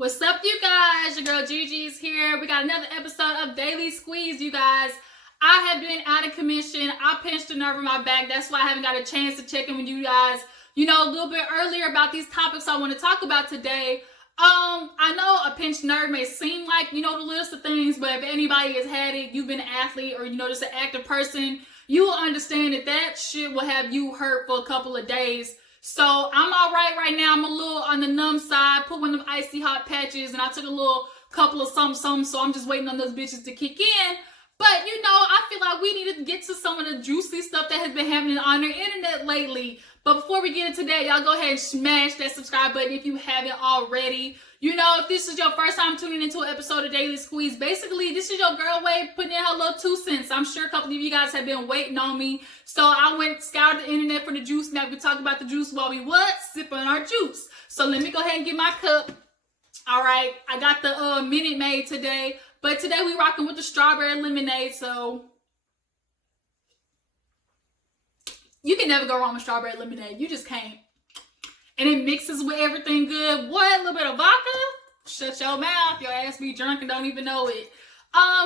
What's up, you guys? Your girl Gigi's here. We got another episode of Daily Squeeze, you guys. I have been out of commission. I pinched a nerve in my back. That's why I haven't got a chance to check in with you guys, a little bit earlier about these topics I want to talk about today. I know a pinched nerve may seem like, the list of things, but if anybody has had it, you've been an athlete or, just an active person, you will understand that shit will have you hurt for a couple of days. So I'm all right now. I'm a little on the numb side. Put one of them icy hot patches, and I took a couple of something. So I'm just waiting on those bitches to kick in. But I feel like we need to get to some of the juicy stuff that has been happening on the internet lately. But before we get into that, y'all go ahead and smash that subscribe button if you haven't already. If this is your first time tuning into an episode of Daily Squeeze, basically this is your girl way putting in her little 2 cents. I'm sure a couple of you guys have been waiting on me. So I scoured the internet for the juice. Now we talk about the juice while we sipping our juice. So let me go ahead and get my cup. All right, I got the Minute Maid today. But today we rocking with the strawberry lemonade. So you can never go wrong with strawberry lemonade. You just can't. And it mixes with everything good. What? A little bit of vodka? Shut your mouth. Your ass be drunk and don't even know it.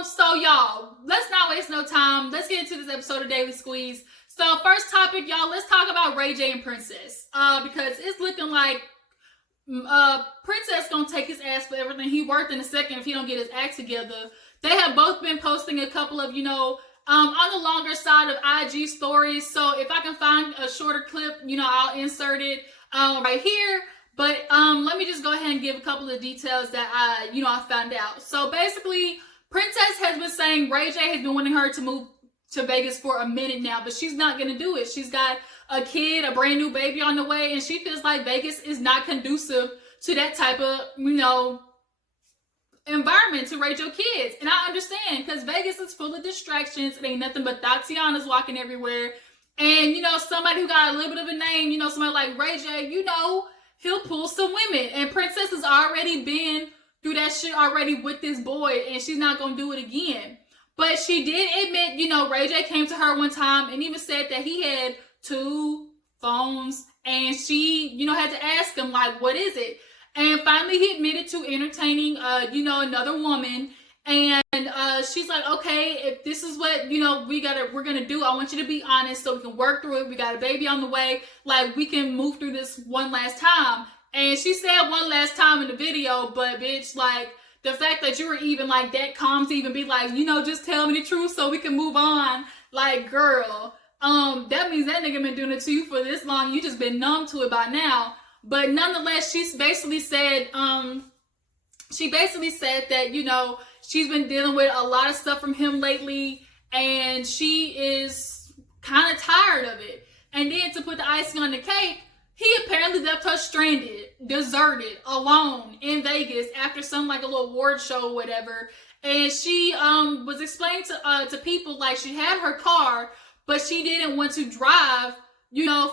So y'all, let's not waste no time. Let's get into this episode of Daily Squeeze. So first topic, y'all, let's talk about Ray J and Princess. Because it's looking like Princess gonna take his ass for everything he worth in a second if he don't get his act together. They have both been posting a couple of, on the longer side of IG stories. So if I can find a shorter clip, I'll insert it right here. But let me just go ahead and give a couple of details that I found out. So basically, Princess has been saying Ray J has been wanting her to move to Vegas for a minute now, but she's not gonna do it. She's got a kid, a brand new baby on the way, and she feels like Vegas is not conducive to that type of, environment to raise your kids. And I understand, because Vegas is full of distractions. It ain't nothing but Tatiana's walking everywhere. And, somebody who got a little bit of a name, somebody like Ray J, he'll pull some women. And Princess has already been through that shit already with this boy, and she's not going to do it again. But she did admit, Ray J came to her one time and even said that he had 2 phones, and she, had to ask him, like, what is it? And finally he admitted to entertaining, another woman. And she's like, okay, if this is what, we're going to do, I want you to be honest so we can work through it. We got a baby on the way. Like, we can move through this one last time. And she said one last time in the video, but bitch, like, the fact that you were even like that calm to even be like, just tell me the truth so we can move on. Like, girl, that means that nigga been doing it to you for this long. You just been numb to it by now. But nonetheless, she's basically said, that, she's been dealing with a lot of stuff from him lately, and she is kind of tired of it. And then to put the icing on the cake, he apparently left her stranded, deserted, alone in Vegas after some like a little award show or whatever. And she was explaining to people like she had her car, but she didn't want to drive,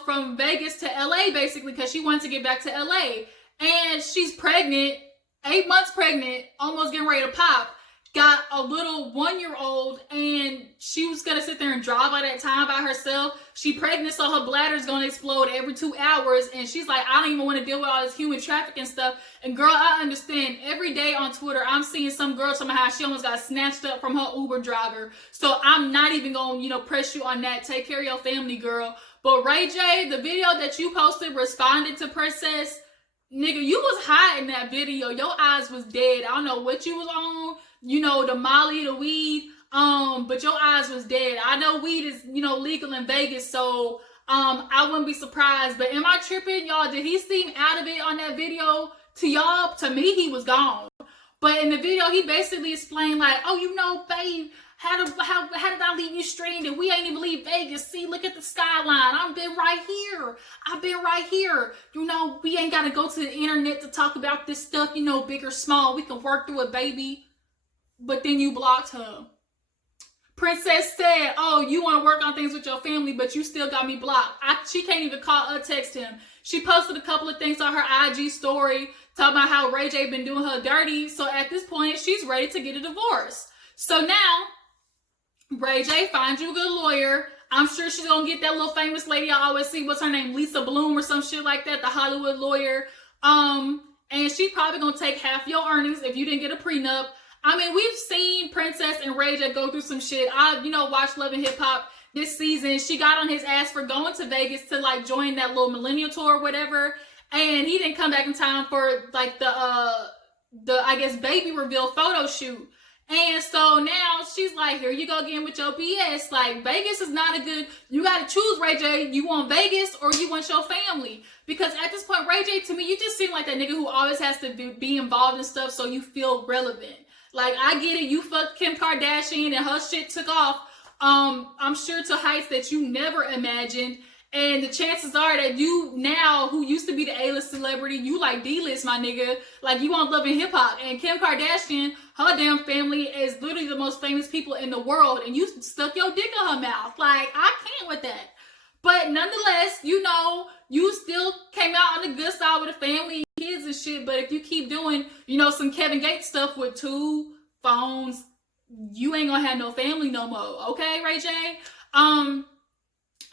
from Vegas to LA basically, because she wanted to get back to LA. And she's pregnant, 8 months pregnant, almost getting ready to pop. Got a little 1-year-old, and she was gonna sit there and drive all that time by herself. She pregnant, so her bladder's gonna explode every 2 hours, and she's like, I don't even want to deal with all this human trafficking stuff. And girl, I understand. Every day on Twitter, I'm seeing some girl somehow she almost got snatched up from her Uber driver. So I'm not even gonna, press you on that. Take care of your family, girl. But Ray J, the video that you posted responding to Princess, nigga, you was high in that video. Your eyes was dead. I don't know what you was on. The Molly, the weed, but your eyes was dead. I know weed is, legal in Vegas, so, I wouldn't be surprised. But am I tripping, y'all? Did he seem out of it on that video to y'all? To me, he was gone. But in the video, he basically explained like, oh, babe, how did I leave you stranded? We ain't even leave Vegas. See, look at the skyline. I've been right here. We ain't got to go to the internet to talk about this stuff, big or small. We can work through it, baby. But then you blocked her. Princess said, oh, you want to work on things with your family, but you still got me blocked. She can't even call or text him. She posted a couple of things on her IG story talking about how Ray J been doing her dirty. So at this point, she's ready to get a divorce. So now, Ray J, find you a good lawyer. I'm sure she's going to get that little famous lady I always see. What's her name? Lisa Bloom or some shit like that. The Hollywood lawyer. and she's probably gonna take half your earnings if you didn't get a prenup. I mean, we've seen Princess and Ray J go through some shit. I, watched Love and Hip Hop this season. She got on his ass for going to Vegas to like join that little millennial tour or whatever, and he didn't come back in time for like the I guess baby reveal photo shoot. And so now she's like, here you go again with your BS. Like, Vegas is not a good, you got to choose, Ray J. You want Vegas or you want your family? Because at this point, Ray J, to me, you just seem like that nigga who always has to be involved in stuff so you feel relevant. Like, I get it. You fucked Kim Kardashian and her shit took off. I'm sure to heights that you never imagined. And the chances are that you now, who used to be the A-list celebrity, you like D-list, my nigga. Like, you want Love and Hip Hop. And Kim Kardashian, her damn family is literally the most famous people in the world. And you stuck your dick in her mouth. Like, I can't with that. But nonetheless, you still came out on the good side with the family and kids and shit. But if you keep doing, some Kevin Gates stuff with 2 phones, you ain't gonna have no family no more. Okay, Ray J?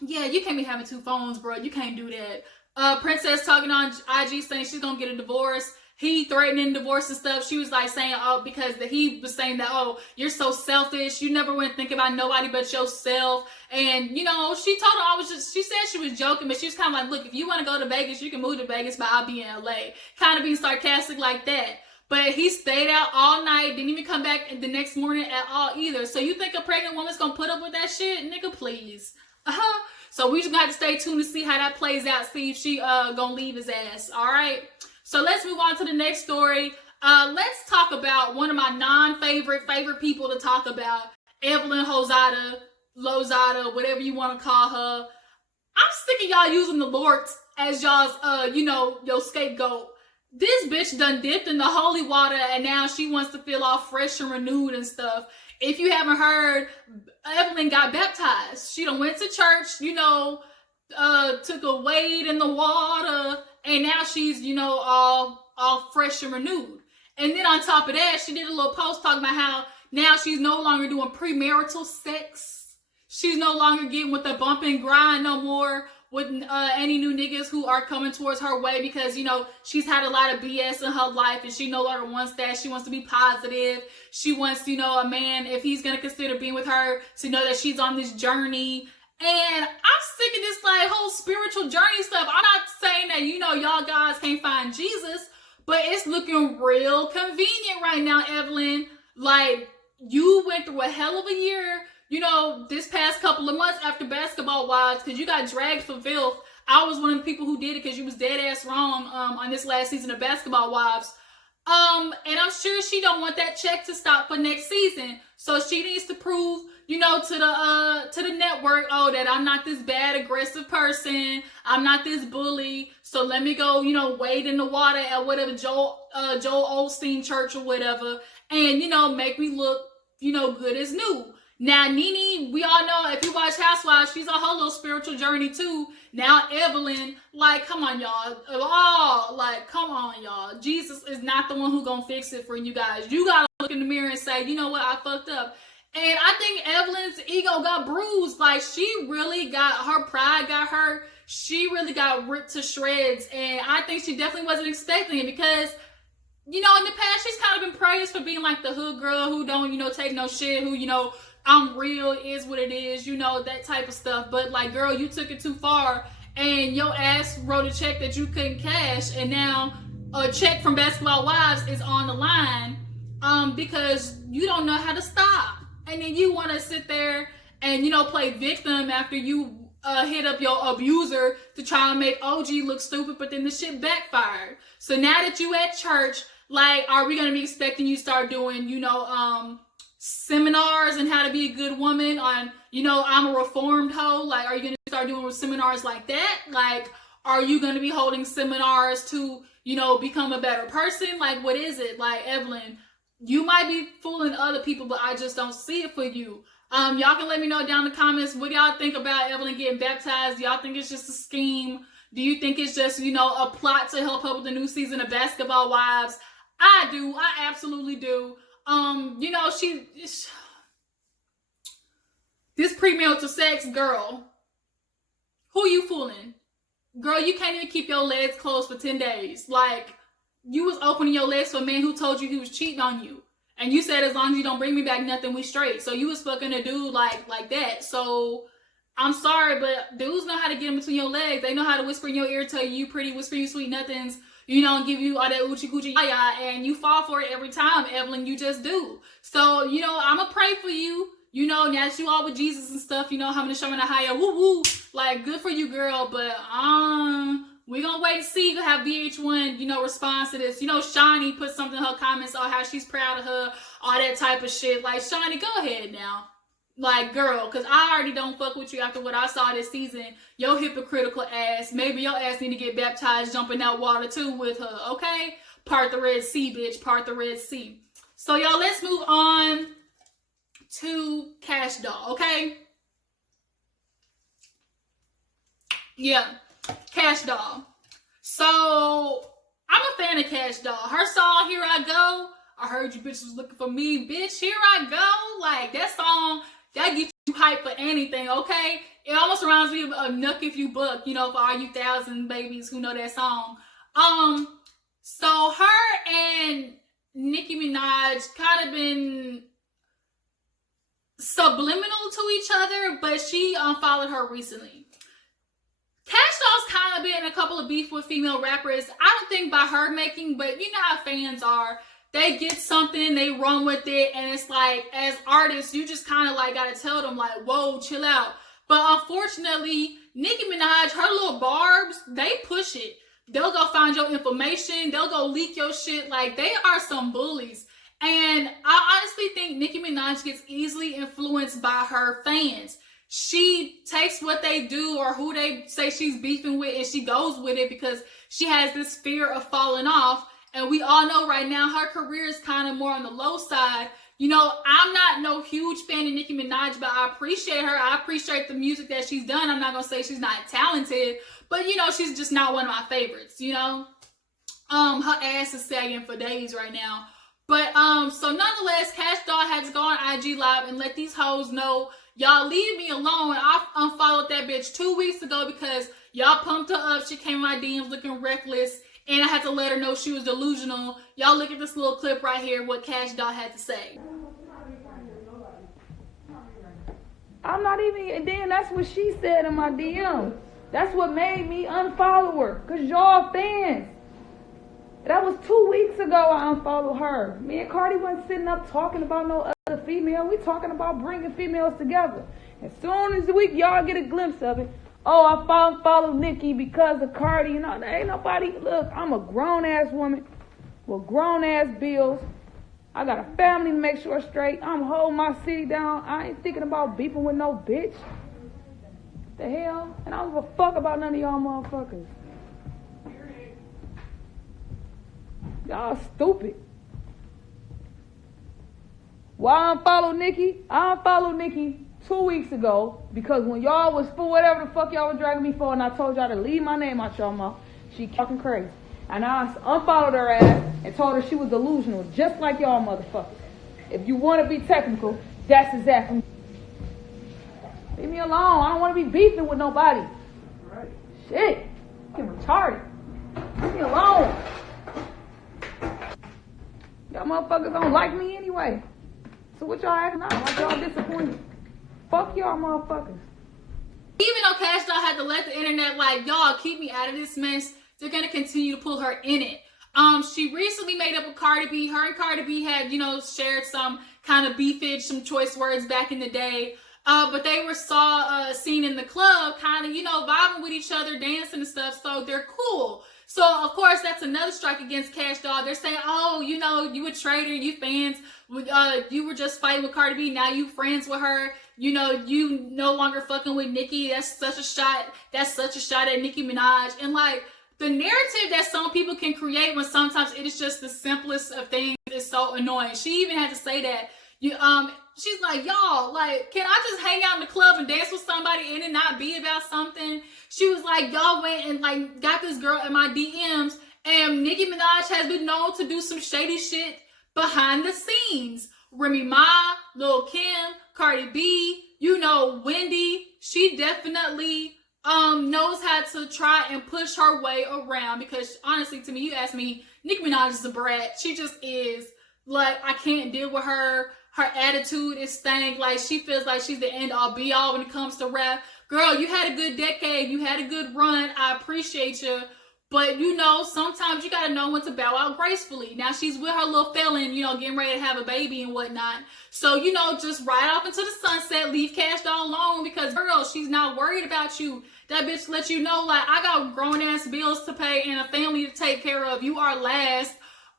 Yeah, you can't be having 2 phones, bro. You can't do that. Princess talking on IG saying she's gonna get a divorce. He threatening divorce and stuff. She was like saying, because he was saying that, you're so selfish. You never went to think about nobody but yourself. And, she told him she said she was joking, but she was kind of like, look, if you want to go to Vegas, you can move to Vegas, but I'll be in LA. Kind of being sarcastic like that. But he stayed out all night, didn't even come back the next morning at all either. So you think a pregnant woman's gonna put up with that shit? Nigga, please. So we just got to stay tuned to see how that plays out. See if she gonna leave his ass. All right. So let's move on to the next story. Let's talk about one of my favorite people to talk about. Evalyn Lozada, whatever you want to call her. I'm sick of y'all using the Lord as y'all's, your scapegoat. This bitch done dipped in the holy water and now she wants to feel all fresh and renewed and stuff. If you haven't heard, Evalyn got baptized. She done went to church, took a wade in the water, and now she's, all fresh and renewed. And then on top of that, she did a little post talking about how now she's no longer doing premarital sex. She's no longer getting with the bump and grind no more with any new niggas who are coming towards her way because, she's had a lot of BS in her life and she no longer wants that. She wants to be positive. She wants, a man, if he's going to consider being with her, to know that she's on this journey. And I'm sick of this, whole spiritual journey stuff. I'm not saying that, y'all guys can't find Jesus, but it's looking real convenient right now, Evalyn. Like, you went through a hell of a year, this past couple of months after Basketball Wives, because you got dragged for filth. I was one of the people who did it because you was dead ass wrong on this last season of Basketball Wives. And I'm sure she don't want that check to stop for next season. So she needs to prove, to the network, that I'm not this bad, aggressive person. I'm not this bully. So let me go, wade in the water at whatever Joel Osteen church or whatever. And, make me look, good as new. Now, Nene, we all know, if you watch Housewives, she's on her little spiritual journey too. Now, Evalyn, come on, y'all. Come on, y'all. Jesus is not the one who gonna fix it for you guys. You gotta look in the mirror and say, you know what, I fucked up. And I think Evelyn's ego got bruised. She really her pride got hurt. She really got ripped to shreds. And I think she definitely wasn't expecting it because, in the past, she's kind of been praised for being like the hood girl who don't, take no shit, who, I'm real, is what it is, that type of stuff. But girl, you took it too far and your ass wrote a check that you couldn't cash. And now a check from Basketball Wives is on the line because you don't know how to stop. And then you want to sit there and, play victim after you hit up your abuser to try and make OG look stupid, but then the shit backfired. So now that you at church, are we going to be expecting you start doing, seminars on how to be a good woman on, I'm a reformed hoe? Are you going to start doing seminars like that? Are you going to be holding seminars to, become a better person? What is it? Evalyn, you might be fooling other people, but I just don't see it for you. Y'all can let me know down in the comments what y'all think about Evalyn getting baptized. Y'all think it's just a scheme? Do you think it's just, a plot to help her with the new season of Basketball Wives? I do. I absolutely do. This premarital sex, girl, who you fooling? Girl, you can't even keep your legs closed for 10 days. you was opening your legs for a man who told you he was cheating on you. And you said, as long as you don't bring me back nothing, we straight. So you was fucking a dude like that. So I'm sorry, but dudes know how to get in between your legs. They know how to whisper in your ear, tell you pretty, whisper you sweet nothings, you know, and give you all that oochie coochie yaya, and you fall for it every time, Evalyn. You just do. So, you know, I'ma pray for you. You know, now that you all with Jesus and stuff, you know, having to show me the higher woo woo. Like, good for you, girl. But we're gonna wait and see. You have VH1, you know, response to this. You know, Shani put something in her comments on how she's proud of her, all that type of shit. Like, Shani, go ahead now. Like, girl, because I already don't fuck with you after what I saw this season. Your hypocritical ass. Maybe your ass need to get baptized, jump in that water too with her, okay? Part the Red Sea, bitch. Part the Red Sea. So, y'all, let's move on to Kash Doll, okay? Yeah, Kash Doll. So, I'm a fan of Kash Doll. Her song, Here I Go. I heard you bitches was looking for me, bitch. Here I go. Like, that song, that gets you hype for anything, okay? It almost reminds me of Nuck If You Buck, you know, for all you thousand babies who know that song. So her and Nicki Minaj kind of been subliminal to each other, but she unfollowed her recently. Kash Doll's kind of been in a couple of beef with female rappers. I don't think by her making, but you know how fans are. They get something, they run with it, and it's like, as artists, you just kind of like gotta tell them like, whoa, chill out. But unfortunately, Nicki Minaj, her little barbs, they push it. They'll go find your information, they'll go leak your shit. Like, they are some bullies. And I honestly think Nicki Minaj gets easily influenced by her fans. She takes what they do or who they say she's beefing with, and she goes with it because she has this fear of falling off. And we all know right now her career is kind of more on the low side. You know, I'm not no huge fan of Nicki Minaj, but I appreciate her. I appreciate the music that she's done. I'm not going to say she's not talented, but, you know, she's just not one of my favorites, you know. Her ass is sagging for days right now. But, so nonetheless, Kash Doll had to go on IG Live and let these hoes know, y'all leave me alone. I unfollowed that bitch 2 weeks ago because y'all pumped her up. She came in my DMs looking reckless. And I had to let her know she was delusional. Y'all look at this little clip right here, what Kash Doll had to say. I'm not even, and then that's what she said in my DM. That's what made me unfollow her, because y'all fans. That was 2 weeks ago I unfollowed her. Me and Cardi wasn't sitting up talking about no other female. We talking about bringing females together. As soon as y'all get a glimpse of it, oh, I follow Nicki because of Cardi. You know, there ain't nobody. Look, I'm a grown-ass woman with grown-ass bills. I got a family to make sure straight. I'm holding my city down. I ain't thinking about beefing with no bitch. The hell? And I don't give a fuck about none of y'all motherfuckers. Y'all stupid. Why I unfollow Nicki? I unfollowed Nicki 2 weeks ago because when y'all was for whatever the fuck y'all was dragging me for and I told y'all to leave my name out y'all mouth, she fucking crazy. And I unfollowed her ass and told her she was delusional, just like y'all motherfuckers. If you want to be technical, that's exactly. Leave me alone. I don't want to be beefing with nobody. Right. Shit. Fucking retarded. Leave me alone. Y'all motherfuckers don't like me anyway. So what y'all acting out? Like y'all disappointed. Fuck y'all motherfuckers. Even though Kash Doll had to let the internet like, y'all keep me out of this mess, they're going to continue to pull her in it. She recently made up with Cardi B. Her and Cardi B had, you know, shared some kind of beefage, some choice words back in the day. But they were seen in the club kind of, you know, vibing with each other, dancing and stuff. So they're cool. So, of course, that's another strike against Kash Doll. They're saying, oh, you know, you a traitor, you fans. You were just fighting with Cardi B. Now you friends with her. You know, you no longer fucking with Nicki. That's such a shot. That's such a shot at Nicki Minaj. And, like, the narrative that some people can create when sometimes it is just the simplest of things is so annoying. She even had to say that. She's like, y'all, like, can I just hang out in the club and dance with somebody and it not be about something? She was like, y'all went and, like, got this girl in my DMs, and Nicki Minaj has been known to do some shady shit behind the scenes. Remy Ma, Lil Kim, Cardi B, you know, Wendy, she definitely knows how to try and push her way around, because honestly, to me, you ask me, Nicki Minaj is a brat. She just is. Like, I can't deal with her. Her attitude is stank. Like, she feels like she's the end all be all when it comes to rap. Girl, you had a good decade. You had a good run. I appreciate you. But, you know, sometimes you got to know when to bow out gracefully. Now, she's with her little felon, you know, getting ready to have a baby and whatnot. So, you know, just ride off into the sunset. Leave Kash Doll alone because, girl, she's not worried about you. That bitch let you know, like, I got grown-ass bills to pay and a family to take care of. You are last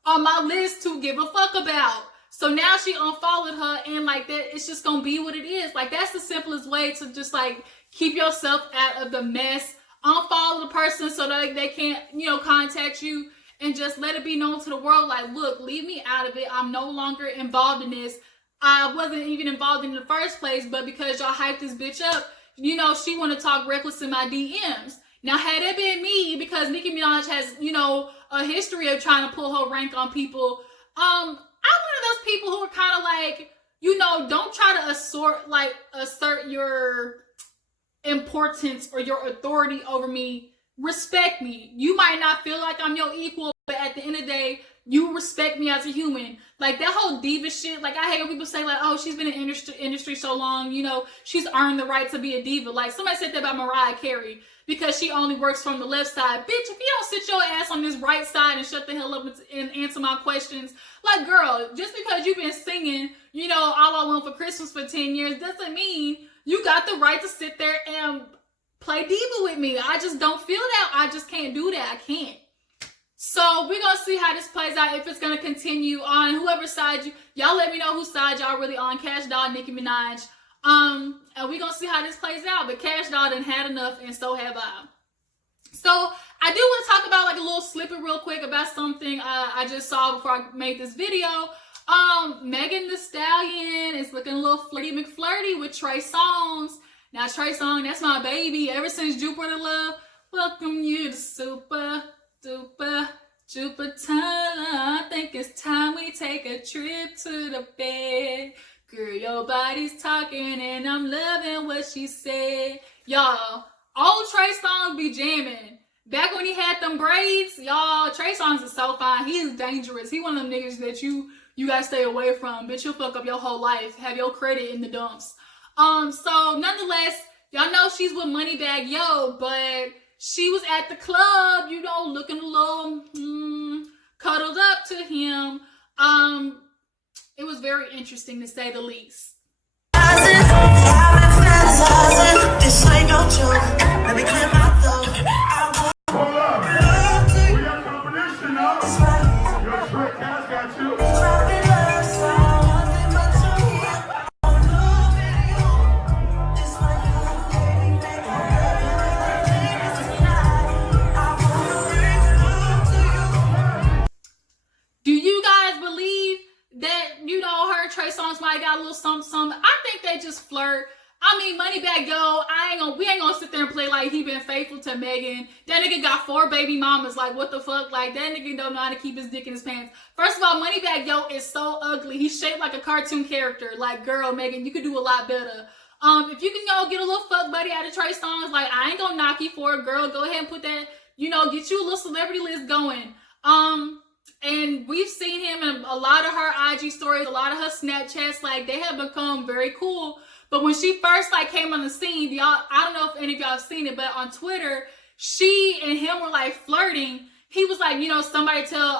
on my list to give a fuck about. So now she unfollowed her, and like that, it's just gonna be what it is. Like, that's the simplest way to just like keep yourself out of the mess. Unfollow the person so that they can't, you know, contact you, and just let it be known to the world, like, look, leave me out of it. I'm no longer involved in this. I wasn't even involved in the first place, but because y'all hyped this bitch up, you know, she want to talk reckless in my DMs. Now, had it been me, because Nicki Minaj has, you know, a history of trying to pull her rank on people, I'm one of those people who are kind of like, you know, don't try to assert your importance or your authority over me. Respect me. You might not feel like I'm your equal, but at the end of the day, you respect me as a human. Like, that whole diva shit, like, I hate when people say, like, oh, she's been in industry so long, you know, she's earned the right to be a diva. Like, somebody said that about Mariah Carey, because she only works from the left side. Bitch, if you don't sit your ass on this right side and shut the hell up and answer my questions, like, girl, just because you've been singing, you know, All I Want for Christmas for 10 years, doesn't mean you got the right to sit there and play diva with me. I just don't feel that. I just can't do that. I can't. So we're going to see how this plays out, if it's going to continue on whoever side y'all let me know whose side y'all really on, Kash Doll, Nicki Minaj. And we're going to see how this plays out. But Kash Doll done had enough, and so have I. So I do want to talk about like a little snippet real quick about something I just saw before I made this video. Megan Thee Stallion is looking a little flirty McFlirty with Trey Songz. Now, Trey Songz, that's my baby. Ever since Jupiter Love, welcome you to Super Duper Jupiter. I think it's time we take a trip to the bed. Girl, your body's talking and I'm loving what she said. Y'all, old Trey Songz be jamming. Back when he had them braids, y'all, Trey Songz is so fine. He is dangerous. He one of them niggas that you gotta stay away from. Bitch, you'll fuck up your whole life. Have your credit in the dumps. So nonetheless, y'all know she's with Moneybagg Yo, but she was at the club, you know, looking a little cuddled up to him. It was very interesting, to say the least. This ain't no joke. Let me clear my throat. Hold up. We got competition now. Your trick has got you. Do you guys believe that, you know, her and Trey Songz might got a little something? I think they just flirt. I mean, Moneybagg Yo, we ain't gonna sit there and play like he been faithful to Megan. That nigga got 4 baby mamas. Like, what the fuck? Like, that nigga don't know how to keep his dick in his pants. First of all, Moneybagg Yo is so ugly. He's shaped like a cartoon character. Like, girl, Megan, you could do a lot better. If you can go get a little fuck buddy out of Trey Songz, like, I ain't gonna knock you for it, girl. Go ahead and put that, you know, get you a little celebrity list going. And we've seen him in a lot of her IG stories, a lot of her Snapchats. Like, they have become very cool. But when she first like came on the scene, y'all, I don't know if any of y'all have seen it, but on Twitter, she and him were like flirting. He was like, you know, somebody tell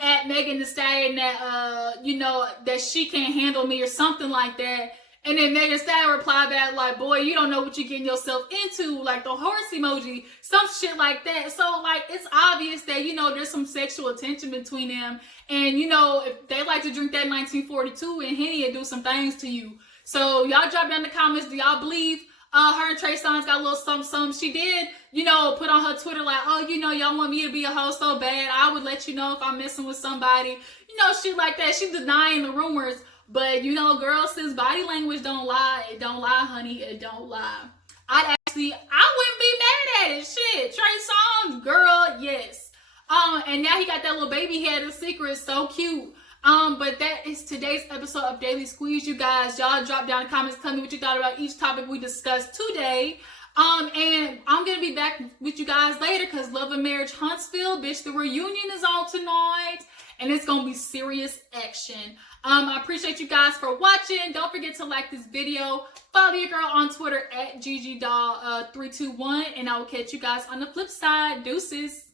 at Megan Thee Stallion that you know, that she can't handle me or something like that. And then Megan Thee Stallion replied back like, boy, you don't know what you're getting yourself into, like the horse emoji, some shit like that. So like, it's obvious that, you know, there's some sexual tension between them. And you know, if they like to drink that 1942 and Henny and do some things to you. So y'all drop down in the comments, do y'all believe her and Trey Songz got a little something? She did, you know, put on her Twitter like, oh, you know, y'all want me to be a hoe so bad. I would let you know if I'm messing with somebody. You know, shit like that. She's denying the rumors. But, you know, girls, since body language don't lie, it don't lie, honey. It don't lie. I wouldn't be mad at it. Shit. Trey Songz, girl, yes. And now he got that little baby head. The secret is so cute. But that is today's episode of Daily Squeeze, you guys. Y'all drop down in the comments, tell me what you thought about each topic we discussed today. And I'm gonna be back with you guys later because Love and Marriage Huntsville, bitch, the reunion is on tonight, and it's gonna be serious action. I appreciate you guys for watching. Don't forget to like this video. Follow your girl on Twitter at GGDoll321, and I will catch you guys on the flip side. Deuces.